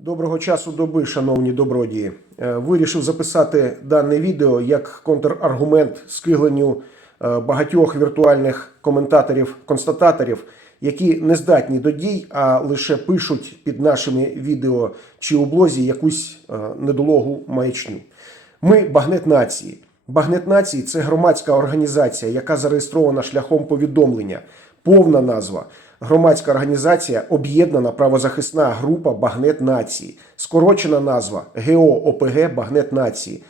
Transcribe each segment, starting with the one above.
Доброго часу доби, шановні добродії. Е, Вирішив записати дане відео як контраргумент скигленню е, багатьох віртуальних коментаторів, констататорів, які не здатні до дій, а лише пишуть під нашими відео чи у блозі якусь е, недолугу маячню. Ми багнет нації. Багнет нації це громадська організація, яка зареєстрована шляхом повідомлення. Повна назва громадська організація об'єднана правозахисна група Багнет Нації. Скорочена назва ГО ОПГ Багнет Нації.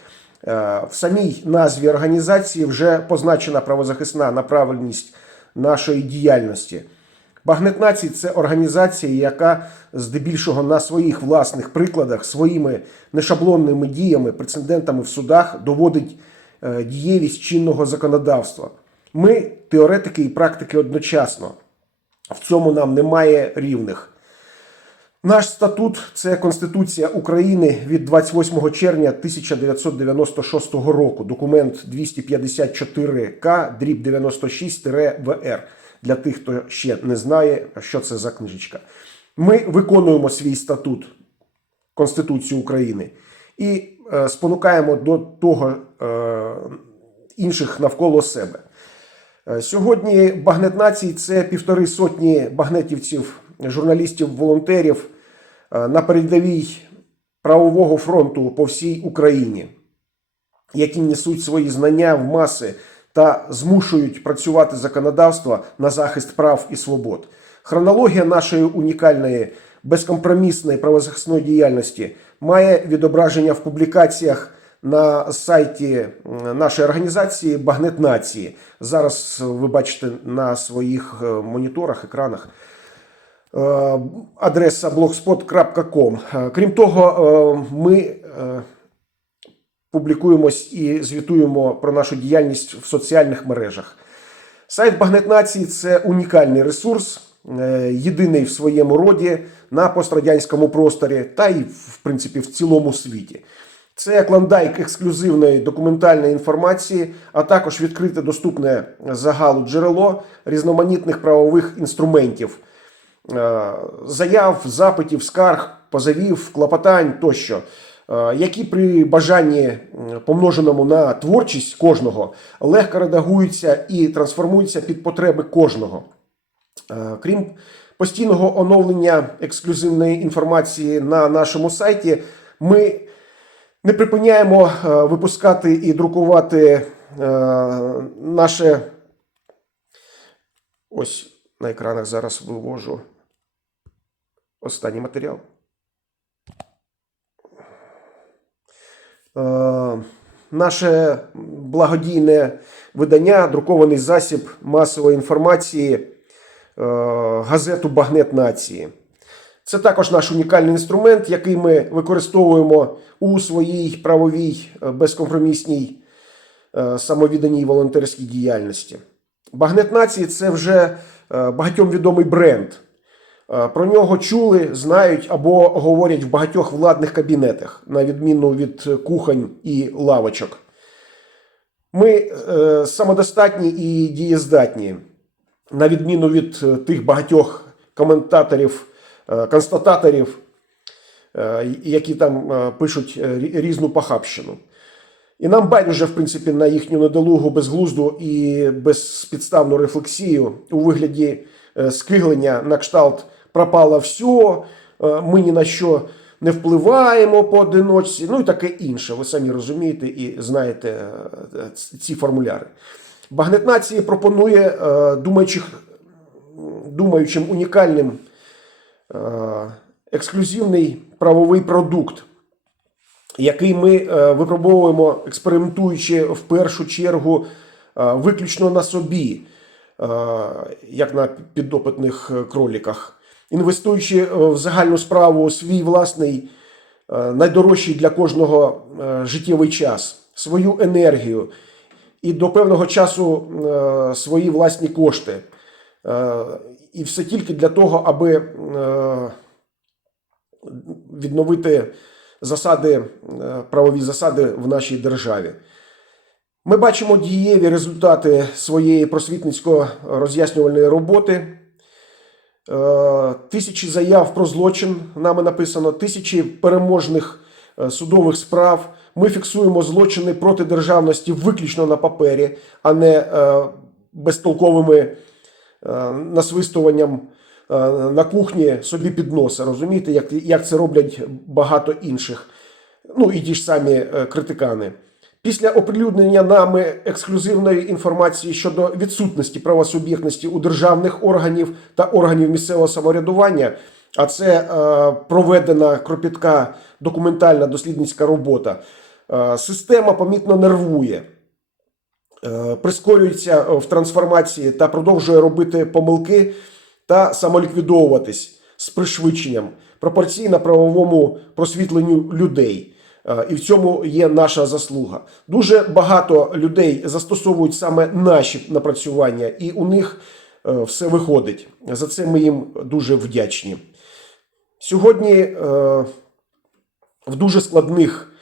Е, В самій назві організації вже позначена правозахисна направленість нашої діяльності. Багнет Нації це організація, яка здебільшого на своїх власних прикладах, своїми нешаблонними діями, прецедентами в судах доводить е, дієвість чинного законодавства. Ми теоретики і практики одночасно. В цьому нам немає рівних. Наш статут це Конституція України від 28 червня 1996 року. Документ 254К дріб 96-ВР. Для тих, хто ще не знає, що це за книжечка. Ми виконуємо свій статут Конституції України і е, спонукаємо до того е, інших навколо себе. Е, Сьогодні багнет націй це півтори сотні багнетівців, журналістів, волонтерів е, на передовій правового фронту по всій Україні, які несуть свої знання в маси та змушують працювати законодавство на захист прав і свобод. Хронологія нашої унікальної безкомпромісної правозахисної діяльності має відображення в публікаціях на сайті нашої організації Багнет Нації. Зараз ви бачите на своїх е, моніторах, екранах. Е, Адреса blogspot.com. Е, Крім того, ми публікуємось і звітуємо про нашу діяльність в соціальних мережах. Сайт Багнет Нації це унікальний ресурс, єдиний в своєму роді на пострадянському просторі та й, в принципі, в цілому світі. Це клондайк ексклюзивної документальної інформації, а також відкрите доступне загалу джерело різноманітних правових інструментів, е, заяв, запитів, скарг, позовів, клопотань тощо, е, які при бажанні помноженому на творчість кожного легко редагуються і трансформуються під потреби кожного. Е, Крім постійного оновлення ексклюзивної інформації на нашому сайті, ми не припиняємо е, випускати і друкувати е, наше. Ось на екранах зараз вивожу останній матеріал. Е, Наше благодійне видання, друкований засіб масової інформації, газету Багнет Нації. Це також наш унікальний інструмент, який ми використовуємо у своїй правовій е, безкомпромісній е, самовідданій волонтерській діяльності. Багнет нації це вже е, багатьом відомий бренд. Про нього чули, знають або говорять в багатьох владних кабінетах, на відміну від кухонь і лавочок. Ми самодостатні і дієздатні, на відміну від тих багатьох коментаторів, констататорів, е, які там е, пишуть е, різну похабщину. І нам байдуже, в принципі, на їхню недолугу безглузду і безпідставну рефлексію у вигляді е, скиглення на кшталт пропало все, е, ми ні на що не впливаємо поодиночці, ну і таке інше. Ви самі розумієте і знаєте е, ці формуляри. Багнет нації пропонує е, думаючих, думаючим унікальним е, ексклюзивний правовий продукт який ми е, випробовуємо, експериментуючи в першу чергу е, виключно на собі, е, як на підопитних е, кроліках, інвестуючи е, в загальну справу свій власний е, найдорожчий для кожного е, життєвий час, свою енергію і до певного часу е, свої власні кошти. І все тільки для того, аби е, відновити засади, е, правові засади в нашій державі. Ми бачимо дієві результати своєї просвітницько-роз'яснювальної роботи. Е, Тисячі заяв про злочин нами написано, тисячі переможних судових справ. Ми фіксуємо злочини проти державності виключно на папері, а не безтолковими насвистуванням е, на кухні собі під носа. Розумієте, як, як це роблять багато інших, ну і ті ж самі е, критикани. Після оприлюднення нами ексклюзивної інформації щодо відсутності правосуб'єктності у державних органів та органів місцевого самоврядування, а це е, проведена кропітка документальна дослідницька робота, е, система помітно нервує, е, прискорюється в трансформації та продовжує робити помилки та самоліквідовуватись з пришвидшенням пропорційно правовому просвітленню людей. Е, І в цьому є наша заслуга. Дуже багато людей застосовують саме наші напрацювання, і у них е, все виходить. За це ми їм дуже вдячні. Сьогодні е, в дуже складних,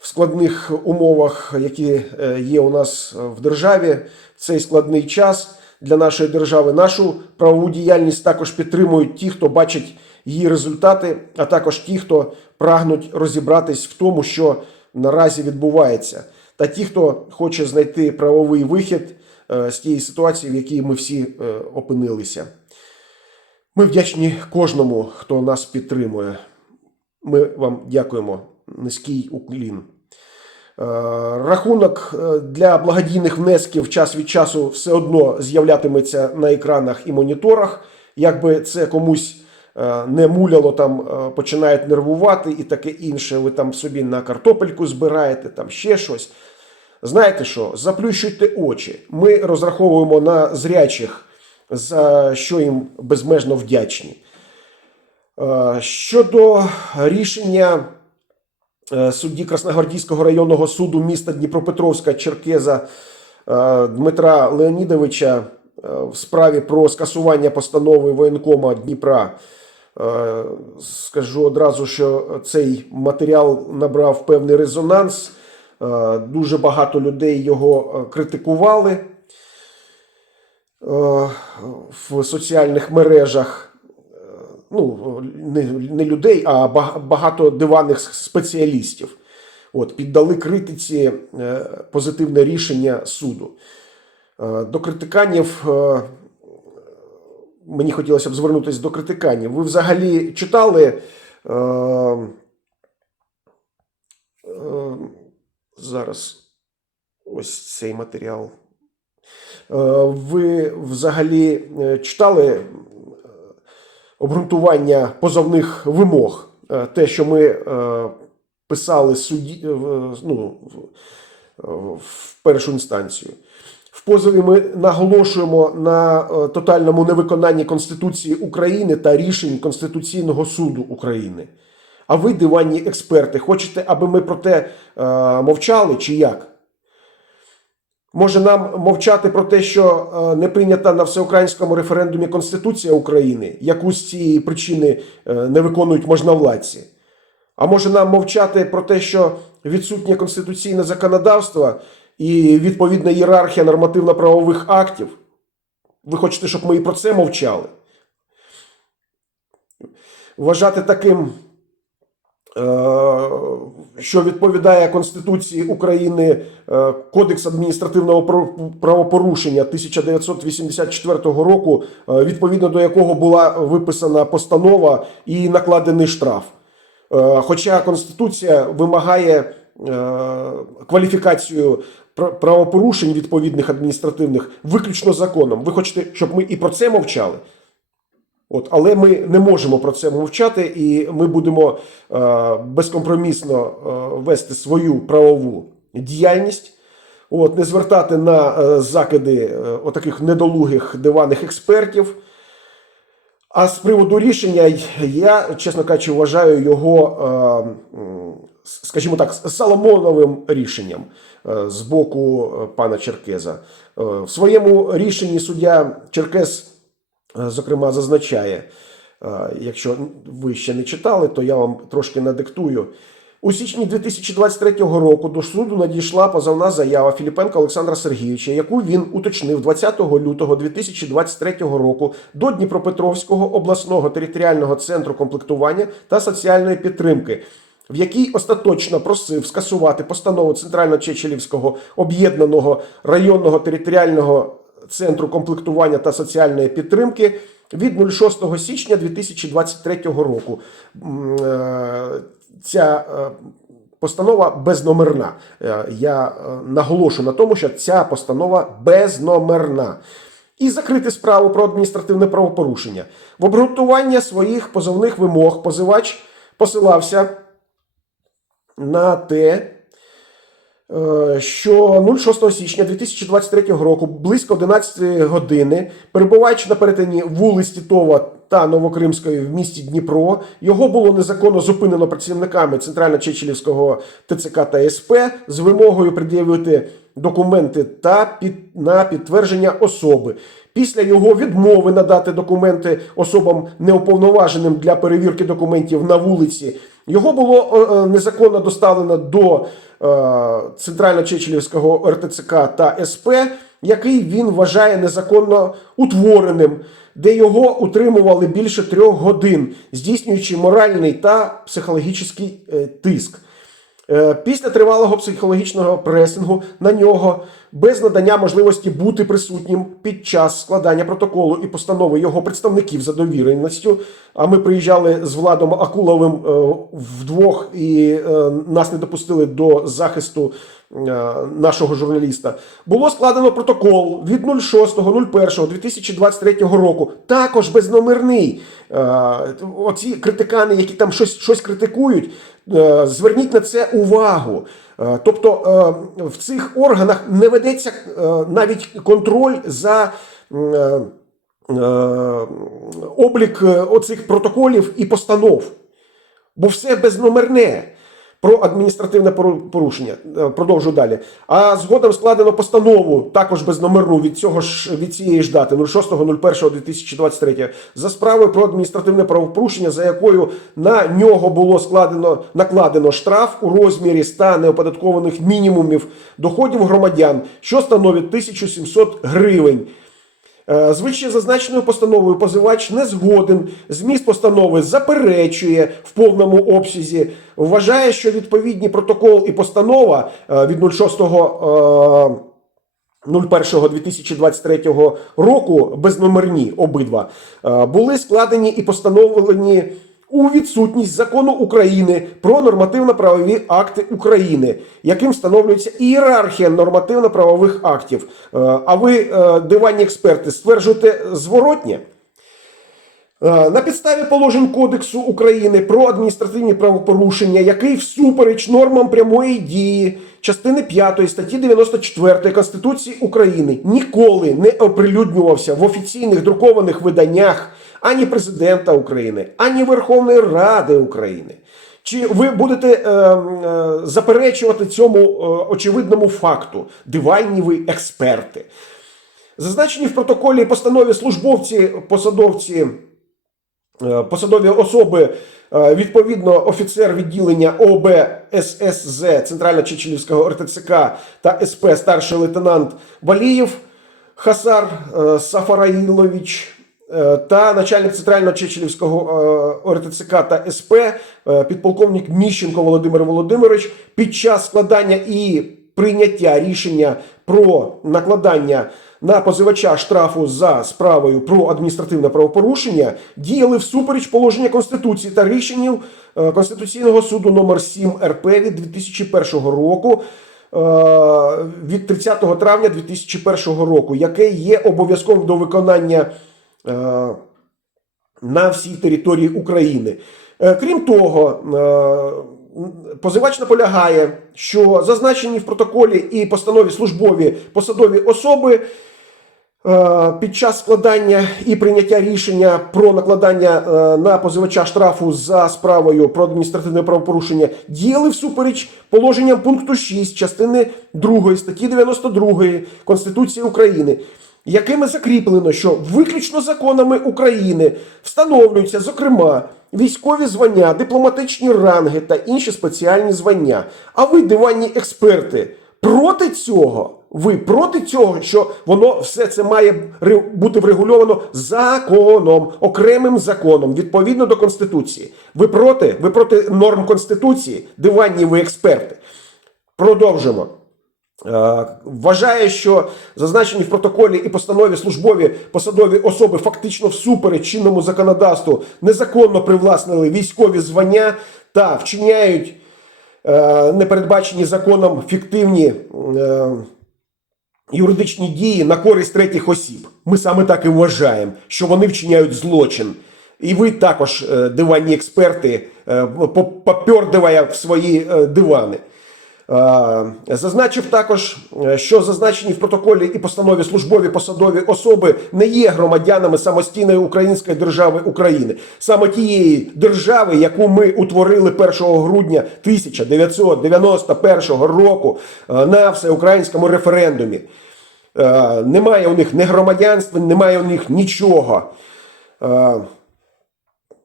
в складних умовах, які е, є у нас в державі, цей складний час для нашої держави, нашу правову діяльність також підтримують ті, хто бачить її результати, а також ті, хто прагнуть розібратись в тому, що наразі відбувається, та ті, хто хоче знайти правовий вихід е, з тієї ситуації, в якій ми всі е, опинилися. Ми вдячні кожному, хто нас підтримує. Ми вам дякуємо. Низький уклін. Е, Рахунок е, для благодійних внесків час від часу все одно з'являтиметься на екранах і моніторах. Якби це комусь е, не муляло, там починають нервувати і таке інше. Ви там собі на картопельку збираєте, там ще щось. Знаєте що? Заплющуйте очі. Ми розраховуємо на зрячих, за що їм безмежно вдячні. Щодо рішення судді Красногвардійського районного суду міста Дніпропетровська Черкеза е, Дмитра Леонідовича е, в справі про скасування постанови воєнкома Дніпра. Е, Скажу одразу, що цей матеріал набрав певний резонанс. Е, Дуже багато людей його е, критикували е, в соціальних мережах ну, не, не людей, а багато диванних спеціалістів. От, піддали критиці е, позитивне рішення суду. Е, До критиканів е, мені хотілося б звернутися до критиканів. Ви взагалі читали зараз ось цей матеріал. Ви взагалі читали обґрунтування позовних вимог, Е, те, що ми е, писали судді, е, ну, в- першу інстанцію. В позові ми наголошуємо на тотальному невиконанні Конституції України та рішень Конституційного суду України. А ви, диванні експерти, хочете, аби ми про те мовчали чи як? Може нам мовчати про те, що е, не прийнята на всеукраїнському референдумі Конституція України, яку з цієї причини е, не виконують можновладці? А може нам мовчати про те, що відсутнє конституційне законодавство і відповідна ієрархія нормативно-правових актів? Ви хочете, щоб ми і про це мовчали? Вважати таким е, що відповідає Конституції України е, Кодекс адміністративного прав- правопорушення 1984 року, е, відповідно до якого була виписана постанова і накладений штраф. Е, Хоча Конституція вимагає кваліфікацію правопорушень відповідних адміністративних виключно законом. Ви хочете, щоб ми і про це мовчали? От, але ми не можемо про це мовчати, і ми будемо е, безкомпромісно е, вести свою правову діяльність, от, не звертати на е, закиди е, отаких недолугих диваних експертів. А з приводу рішення, я, чесно кажучи, вважаю його, е, скажімо так, Соломоновим рішенням е, з боку е, пана Черкеза. В своєму рішенні суддя Черкес зокрема, зазначає, е, якщо ви ще не читали, то я вам трошки надиктую. У січні 2023 року до суду надійшла позовна заява Філіпенка Олександра Сергійовича, яку він уточнив 20 лютого 2023 року до Дніпропетровського обласного територіального центру комплектування та соціальної підтримки, в якій остаточно просив скасувати постанову Центрально-Чечелівського об'єднаного районного територіального центру комплектування та соціальної підтримки від 06 січня 2023 року. Е, Ця е, постанова безномерна. Е, Я наголошу на тому, що ця постанова безномерна. І закрити справу про адміністративне правопорушення. В обґрунтування своїх позовних вимог позивач посилався на те, що 06 січня 2023 року близько 11 години, перебуваючи на перетині вулиць Тітова та Новокримської в місті Дніпро, його було незаконно зупинено працівниками Центрально-Чечелівського ТЦК та СП з вимогою пред'явити документи та під, на підтвердження особи. Після його відмови надати документи особам неуповноваженим для перевірки документів на вулиці, його було е, е, незаконно доставлено до е, Центрально-Чечелівського РТЦК та СП, який він вважає незаконно утвореним, де його утримували більше трьох годин, здійснюючи моральний та психологічний тиск. Е, Після тривалого психологічного пресингу на нього без надання можливості бути присутнім під час складання протоколу і постанови його представників за довіреністю. А ми приїжджали з Владом Акуловим е, вдвох і е, нас не допустили до захисту нашого журналіста. Було складено протокол від 06.01.2023 року, також безномерний. Е, Оці критикани, які там щось, щось критикують, е, зверніть на це увагу. Е, Тобто е, в цих органах не ведеться е, навіть контроль за е, е, облік е, оцих протоколів і постанов, бо все безномерне. Про адміністративне порушення. Е, Продовжу далі. А згодом складено постанову також безномерну від цього ж від цієї ж дати 06.01.2023 за справою про адміністративне правопорушення, за якою на нього було складено накладено штраф у розмірі 100 неоподаткованих мінімумів доходів громадян, що становить 1700 гривень. Е, З вище зазначеною постановою позивач не згоден. Зміст постанови заперечує в повному обсязі. Вважає, що відповідні протокол і постанова е, від 06 е, 01.2023 року безномерні обидва е, були складені і постановлені у відсутність закону України про нормативно-правові акти України, яким встановлюється ієрархія нормативно-правових актів. Е, А ви, е, диванні експерти, стверджуєте зворотнє? Е, На підставі положень Кодексу України про адміністративні правопорушення, який всупереч нормам прямої дії частини 5 статті 94 Конституції України ніколи не оприлюднювався в офіційних друкованих виданнях ані президента України, ані Верховної Ради України. Чи ви будете е, е, заперечувати цьому е, очевидному факту? Диванні ви експерти. Зазначені в протоколі постанові службовці, посадовці Е, посадові особи, е, відповідно, офіцер відділення ОБ ССЗ Центрально-Чечилівського РТЦК та СП старший лейтенант Валієв Хасар е, Сафараїлович та начальник Центрально-Чечилівського е, РТЦК та СП е, підполковник Міщенко Володимир Володимирович під час складання і прийняття рішення про накладання на позивача штрафу за справою про адміністративне правопорушення діяли всупереч положення Конституції та рішенню е, Конституційного суду номер 7 РП від 2001 року. е, Від 30 травня 2001 року, яке є обов'язковим до виконання е, на всій території України. Е, Крім того, е, позивач наполягає, що зазначені в протоколі і постанові службові посадові особи е, під час складання і прийняття рішення про накладання е, на позивача штрафу за справою про адміністративне правопорушення діяли всупереч положенням пункту 6 частини 2 статті 92 Конституції України. Якими закріплено, що виключно законами України встановлюються, зокрема, військові звання, дипломатичні ранги та інші спеціальні звання. А ви, диванні експерти, проти цього? Ви проти цього, що воно все це має бути врегульовано законом, окремим законом, відповідно до Конституції. Ви проти? Ви проти норм Конституції? Диванні ви експерти. Продовжимо. Е, Вважає, що зазначені в протоколі і постанові службові посадові особи фактично всупереч чинному законодавству незаконно привласнили військові звання та вчиняють е, непередбачені законом фіктивні е, юридичні дії на користь третіх осіб. Ми саме так і вважаємо, що вони вчиняють злочин. І ви також, е, диванні експерти, е, попердивая в свої е, дивани. Е, Зазначив також, е, що зазначені в протоколі і постанові службові посадові особи не є громадянами самостійної української держави України, саме тієї держави, яку ми утворили 1 грудня 1991 року е, на всеукраїнському референдумі. Немає у них ні громадянства, немає у них нічого.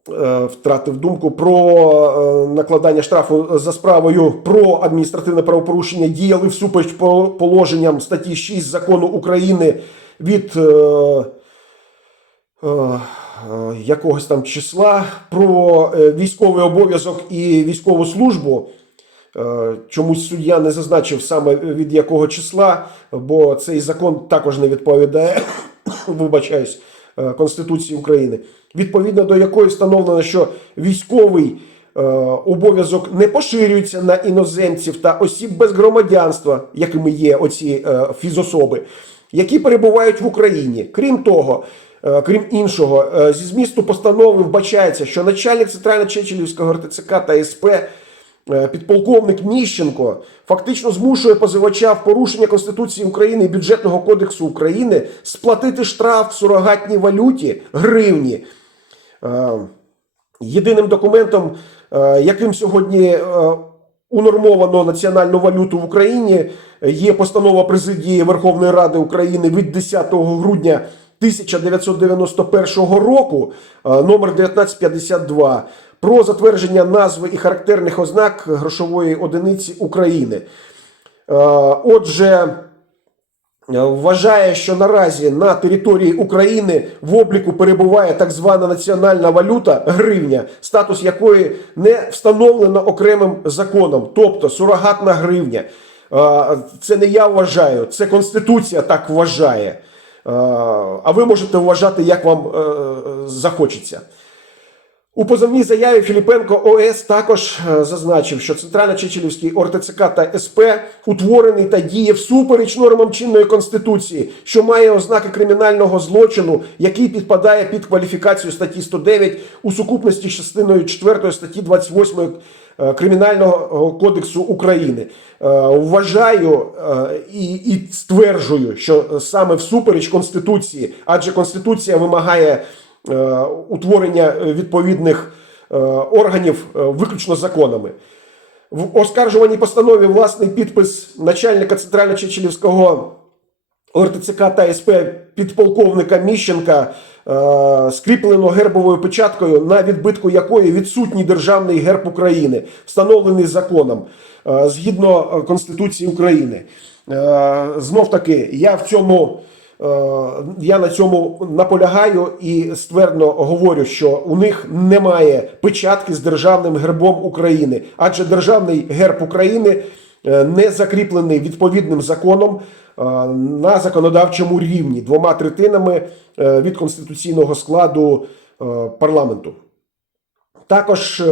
Е, втратив думку про е, накладання штрафу за справою про адміністративне правопорушення діяли всупереч положенням статті 6 закону України від е, якогось там числа про військовий обов'язок і військову службу. Чомусь суддя не зазначив саме від якого числа, бо цей закон також не відповідає, вибачаюсь, Конституції України, відповідно до якої встановлено, що військовий е, обов'язок не поширюється на іноземців та осіб без громадянства, якими є оці е, фізособи, які перебувають в Україні. Крім того, Е, Крім іншого, е, зі змісту постанови вбачається, що начальник Центрально-Чечелівського РТЦК та СП е, підполковник Ніщенко фактично змушує позивача в порушення Конституції України і бюджетного кодексу України сплатити штраф в сурогатній валюті гривні. Е, Єдиним документом, е, яким сьогодні е, унормовано національну валюту в Україні, е, є постанова президії Верховної Ради України від 10 грудня 1991 року, е, номер 1952, про затвердження назви і характерних ознак грошової одиниці України. Е, Отже, Е, Вважає, що наразі на території України в обліку перебуває так звана національна валюта гривня, статус якої не встановлено окремим законом, тобто сурогатна гривня. Е, Це не я вважаю, це Конституція так вважає. А ви можете вважати, як вам захочеться. У позовній заяві Філіпенко ОС також е, зазначив, що Центрально-Чечелівський ОРТЦК та СП утворений та діє всупереч нормам чинної конституції, що має ознаки кримінального злочину, який підпадає під кваліфікацію статті 109 у сукупності з частиною 4 статті 28 е, Кримінального кодексу України. Е, Вважаю е, і, і стверджую, що саме всупереч конституції, адже конституція вимагає е, утворення е, відповідних е, органів е, виключно законами. В оскаржуваній постанові власний підпис начальника Центрально-Чечелівського ОРТЦК та СП підполковника Міщенка е, скріплено гербовою печаткою, на відбитку якої відсутній державний герб України, встановлений законом е, згідно е, Конституції України. Е, знов таки, я в цьому. Е, Я на цьому наполягаю і ствердно говорю, що у них немає печатки з державним гербом України, адже державний герб України е, не закріплений відповідним законом е, на законодавчому рівні двома третинами від конституційного складу парламенту. Також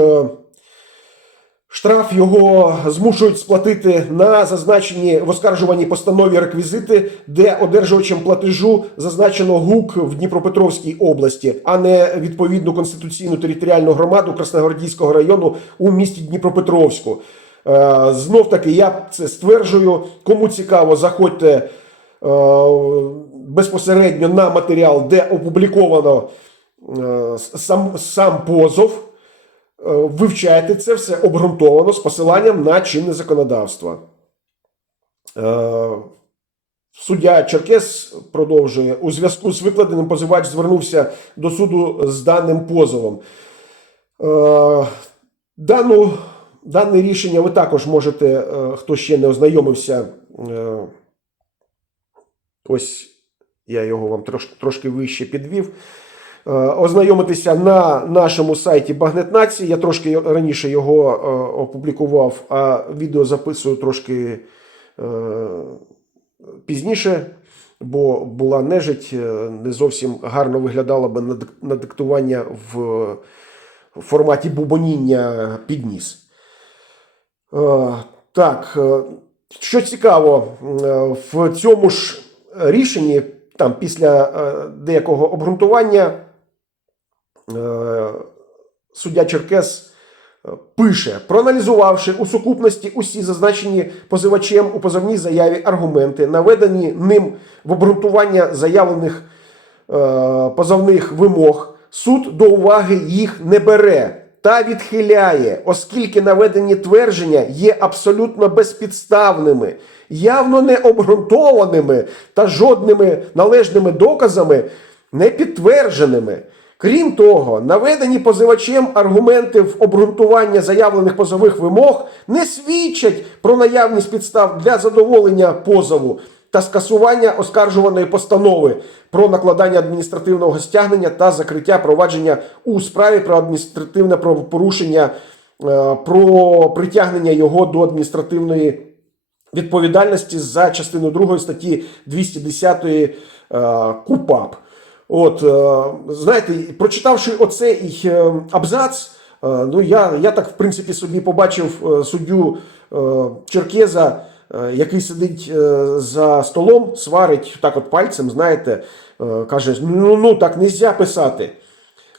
Штраф його змушують сплатити на зазначені в оскаржуваній постанові реквізити, де одержувачем платежу зазначено ГУК в Дніпропетровській області, а не відповідну конституційну територіальну громаду Красногвардійського району у місті Дніпропетровську. Е, Знов таки я це стверджую. Кому цікаво, заходьте е, безпосередньо на матеріал, де опубліковано е, сам, сам позов. Е, вивчайте це все обґрунтовано з посиланням на чинне законодавство. Е, Суддя Черкес продовжує у зв'язку з викладеним позивач звернувся до суду з даним позовом. Е, Дану, дане рішення ви також можете, хто ще не ознайомився. Ось я його вам трошки вище підвів. Е, Ознайомитися на нашому сайті Багнет Нації. Я трошки раніше його е, опублікував, а відео записую трошки е, пізніше, бо була нежить, не зовсім гарно виглядало би на диктування в форматі бубоніння під ніс. Так, що цікаво, в цьому ж рішенні, там після деякого обґрунтування, суддя Черкес е, пише, проаналізувавши у сукупності усі зазначені позивачем у позовній заяві аргументи, наведені ним в обґрунтування заявлених е, позовних вимог, суд до уваги їх не бере та відхиляє, оскільки наведені твердження є абсолютно безпідставними, явно не обґрунтованими та жодними належними доказами не підтвердженими. Крім того, наведені позивачем аргументи в обґрунтування заявлених позових вимог не свідчать про наявність підстав для задоволення позову та скасування оскаржуваної постанови про накладання адміністративного стягнення та закриття провадження у справі про адміністративне правопорушення, е, про притягнення його до адміністративної відповідальності за частину 2 статті 210 е, КУПАП. От, е, знаєте, прочитавши оцей е, абзац, е, ну я, я так в принципі собі побачив суддю Черкеза, який сидить за столом, сварить так от пальцем, знаєте, каже: ну, ну так не можна писати.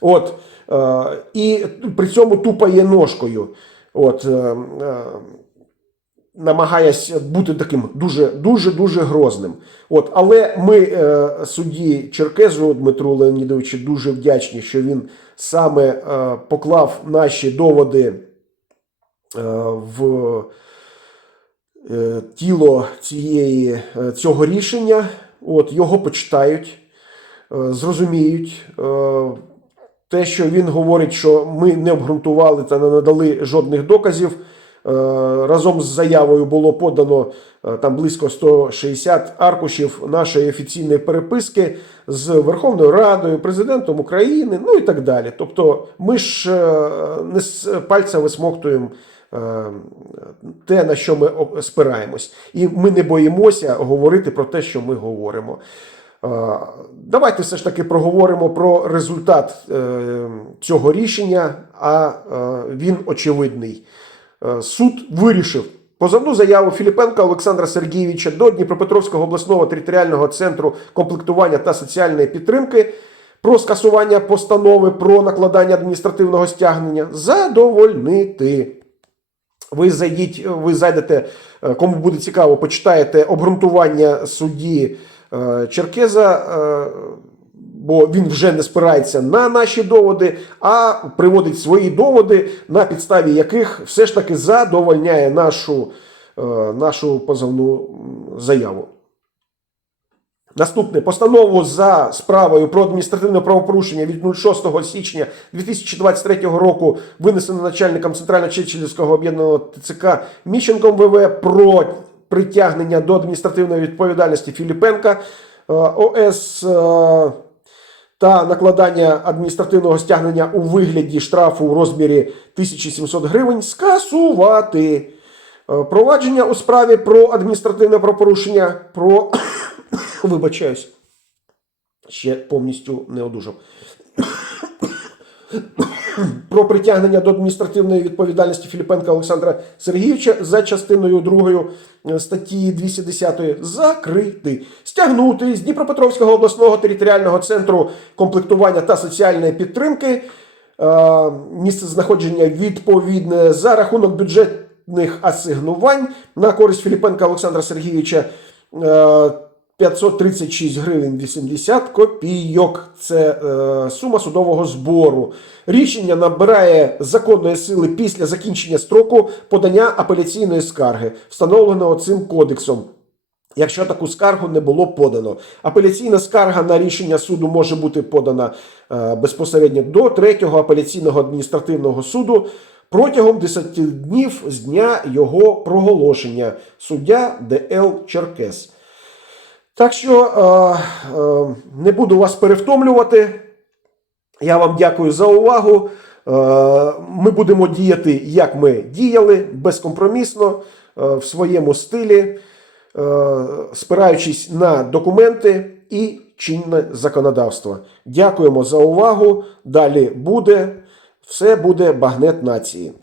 От, і при цьому тупає ножкою. От, намагаясь бути таким дуже дуже дуже грозним. От, але ми е, судді Черкезу Дмитру Леонідовичу дуже вдячні, що він саме е, поклав наші доводи е, в е, тіло цієї, е, цього рішення. От, його почитають, е, зрозуміють. Е, те, що він говорить, що ми не обґрунтували та не надали жодних доказів. Е, Разом з заявою було подано е, там близько 160 аркушів нашої офіційної переписки з Верховною Радою, президентом України, ну і так далі. Тобто, ми ж е, не з пальця висмоктуємо те, на що ми спираємось, і ми не боїмося говорити про те, що ми говоримо. Давайте все ж таки проговоримо про результат цього рішення, а він очевидний. Е, Суд вирішив позовну заяву Філіпенка Олександра Сергійовича до Дніпропетровського обласного територіального центру комплектування та соціальної підтримки про скасування постанови про накладання адміністративного стягнення задовольнити. Ви зайдіть, ви зайдете, е, кому буде цікаво, почитаєте обґрунтування судді е, Черкеза, бо він вже не спирається на наші доводи, а приводить свої доводи, на підставі яких все ж таки задовольняє нашу, е, нашу позовну заяву. Наступне постанову за справою про адміністративне правопорушення від 06 січня 2023 року винесено начальником Центрально-Чечилівського об'єднаного ТЦК Міщенком ВВ про притягнення до адміністративної відповідальності Філіпенка е, ОС е, та накладання адміністративного стягнення у вигляді штрафу у розмірі 1700 гривень скасувати. Е, Провадження у справі про адміністративне правопорушення про вибачаюсь, ще повністю не одужав. Про притягнення до адміністративної відповідальності Філіпенка Олександра Сергійовича за частиною 2 статті 210 закрити, стягнути з Дніпропетровського обласного територіального центру комплектування та соціальної підтримки е, місце знаходження відповідне за рахунок бюджетних асигнувань на користь Філіпенка Олександра Сергійовича. Е, 536 гривень 80 копійок. Це е, сума судового збору. Рішення набирає законної сили після закінчення строку подання апеляційної скарги, встановленого цим кодексом. якщо таку скаргу не було подано. Апеляційна скарга на рішення суду може бути подана е, безпосередньо до третього апеляційного адміністративного суду протягом 10 днів з дня його проголошення. Суддя ДЛ Черкес. Так що е, е, не буду вас перевтомлювати. Я вам дякую за увагу. Е, Ми будемо діяти, як ми діяли, безкомпромісно, в своєму стилі, спираючись на документи і чинне законодавство. Дякуємо за увагу. Далі буде. Все буде багнет нації.